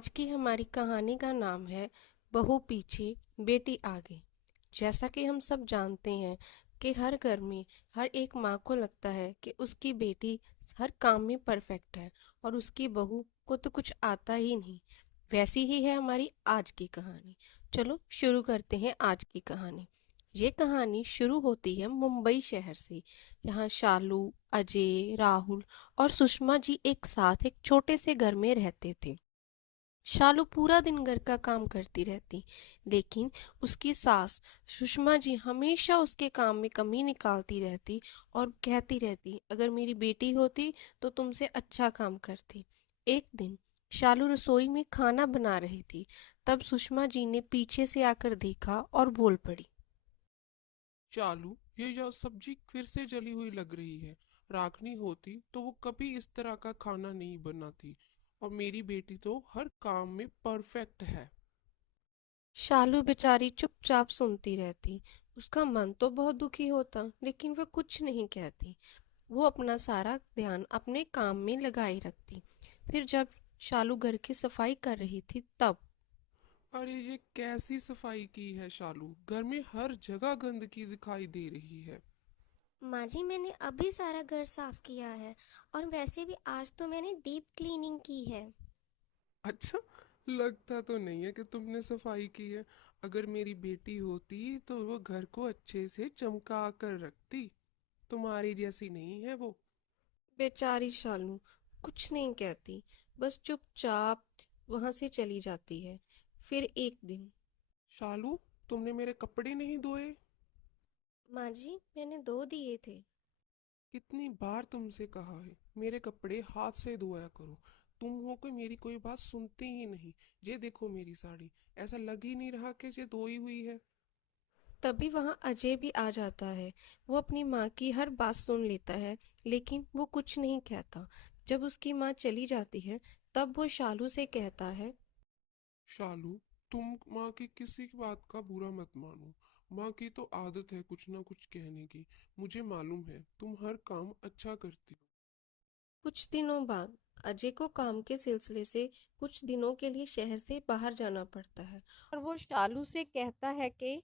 आज की हमारी कहानी का नाम है बहू पीछे बेटी आगे। जैसा कि हम सब जानते हैं कि हर घर में हर एक माँ को लगता है कि उसकी बेटी हर काम में परफेक्ट है और उसकी बहू को तो कुछ आता ही नहीं। वैसी ही है हमारी आज की कहानी। चलो शुरू करते हैं आज की कहानी। ये कहानी शुरू होती है मुंबई शहर से। यहाँ शालू, अजय, राहुल और सुषमा जी एक साथ एक छोटे से घर में रहते थे। शालू पूरा दिन घर का काम करती रहती, लेकिन उसकी सास सुषमा जी हमेशा उसके काम में कमी निकालती रहती और कहती रहती, अगर मेरी बेटी होती तो तुमसे अच्छा काम करती। एक दिन शालू रसोई में खाना बना रही थी, तब सुषमा जी ने पीछे से आकर देखा और बोल पड़ी। चालू, ये जो सब्जी फिर से जली हुई लग रही है। राखनी होती तो वो कभी इस तरह का खाना नहीं बनाती। और मेरी बेटी तो हर काम में परफेक्ट है। शालू बेचारी चुपचाप सुनती रहती। उसका मन तो बहुत दुखी होता, लेकिन वह कुछ नहीं कहती। वो अपना सारा ध्यान अपने काम में लगाए रखती। फिर जब शालू घर की सफाई कर रही थी तब अरे ये कैसी सफाई की है शालू, घर में हर जगह गंदगी दिखाई दे रही है। माँ जी, मैंने अभी सारा घर साफ किया है। और वैसे भी आज तो मैंने डीप क्लीनिंग की है। अच्छा, लगता तो नहीं है कि तुमने सफाई की है। अगर मेरी बेटी होती तो वो घर को अच्छे से चमका कर रखती। तुम्हारी जैसी नहीं है वो। बेचारी शालू कुछ नहीं कहती, बस चुपचाप वहां से चली जाती है। फिर एक दिन शालू, तुमने मेरे कपड़े नहीं धोए। माँ जी, मैंने धो दिए थे। कितनी बार तुमसे कहा है मेरे कपड़े हाथ से धोया करो। तुम हो कि मेरी कोई बात सुनती ही नहीं। ये देखो मेरी साड़ी, ऐसा लग ही नहीं रहा कि ये धोई हुई है। तभी वहां अजय भी आ जाता है। वो अपनी माँ की हर बात सुन लेता है, लेकिन वो कुछ नहीं कहता। जब उसकी माँ चली जाती है तब वो शालू से कहता है। शालू, तुम माँ की किसी बात का बुरा मत मानो। माँ की तो आदत है कुछ ना कुछ कहने की। मुझे मालूम है तुम हर काम अच्छा करती हो। कुछ दिनों बाद अजय को काम के सिलसिले से कुछ दिनों के लिए शहर से बाहर जाना पड़ता है और वो शालू से कहता है कि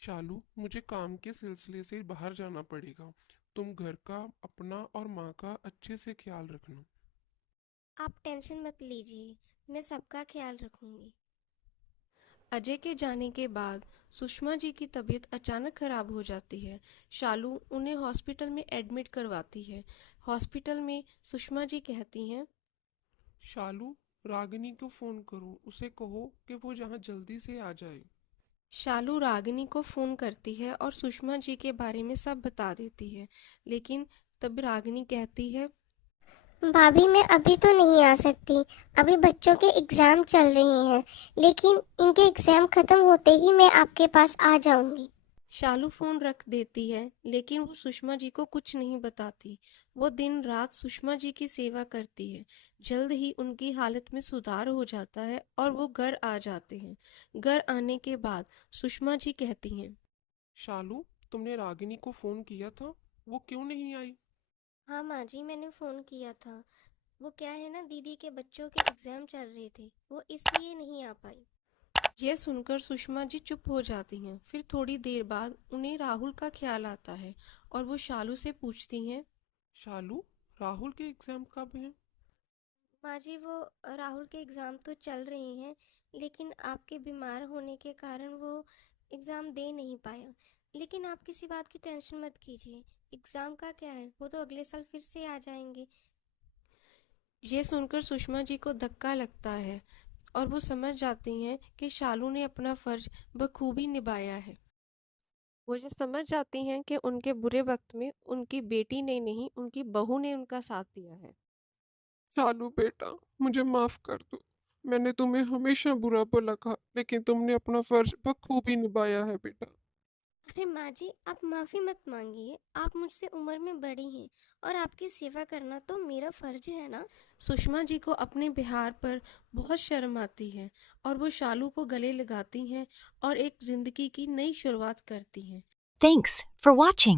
शालू, मुझे काम के सिलसिले से बाहर जाना पड़ेगा। तुम घर का, अपना और माँ का अच्छे से ख्याल रखना। आप टेंशन मत लीजिए, मैं सबका ख्याल रखूंगी। अजय के जाने के बाद सुषमा जी की तबीयत अचानक खराब हो जाती है। शालू उन्हें हॉस्पिटल में एडमिट करवाती है। हॉस्पिटल में सुषमा जी कहती हैं। शालू, रागिनी को फोन करो, उसे कहो कि वो यहाँ जल्दी से आ जाए। शालू रागिनी को फोन करती है और सुषमा जी के बारे में सब बता देती है, लेकिन तब रागिनी कहती है। भाभी, मैं अभी तो नहीं आ सकती। अभी बच्चों के एग्जाम चल रहे हैं, लेकिन इनके एग्जाम खत्म होते ही मैं आपके पास आ जाऊंगी। शालू फोन रख देती है, लेकिन वो सुषमा जी को कुछ नहीं बताती। वो दिन रात सुषमा जी की सेवा करती है। जल्द ही उनकी हालत में सुधार हो जाता है और वो घर आ जाते हैं। घर आने के बाद सुषमा जी कहती हैं। शालू, तुमने रागिनी को फोन किया था, वो क्यों नहीं आई? हाँ माँ जी, मैंने फ़ोन किया था। वो क्या है ना, दीदी के बच्चों के एग्ज़ाम चल रहे थे, वो इसलिए नहीं आ पाई। यह सुनकर सुषमा जी चुप हो जाती हैं। फिर थोड़ी देर बाद उन्हें राहुल का ख्याल आता है और वो शालू से पूछती हैं। शालू, राहुल के एग्जाम कब हैं? माँ जी, वो राहुल के एग्ज़ाम तो चल रहे हैं, लेकिन आपके बीमार होने के कारण वो एग्ज़ाम दे नहीं पाया। लेकिन आप किसी बात की टेंशन मत कीजिए। एग्ज़ाम का क्या है, वो तो अगले साल फिर से आ जाएंगे। ये सुनकर सुषमा जी को धक्का लगता है और वो समझ जाती हैं कि शालू ने अपना फर्ज बखूबी निभाया है। वो ये समझ जाती हैं कि उनके बुरे वक्त में उनकी बेटी ने नहीं, उनकी बहू ने उनका साथ दिया है। शालू बेटा, मुझे माफ कर दो। मैंने तुम्हें हमेशा बुरा भला कहा, लेकिन तुमने अपना फर्ज बखूबी निभाया है बेटा। अरे माँ जी, आप माफ़ी मत मांगिए। आप मुझसे उम्र में बड़ी हैं और आपकी सेवा करना तो मेरा फ़र्ज है ना। सुषमा जी को अपने बिहार पर बहुत शर्म आती है और वो शालू को गले लगाती हैं और एक जिंदगी की नई शुरुआत करती हैं। Thanks for watching.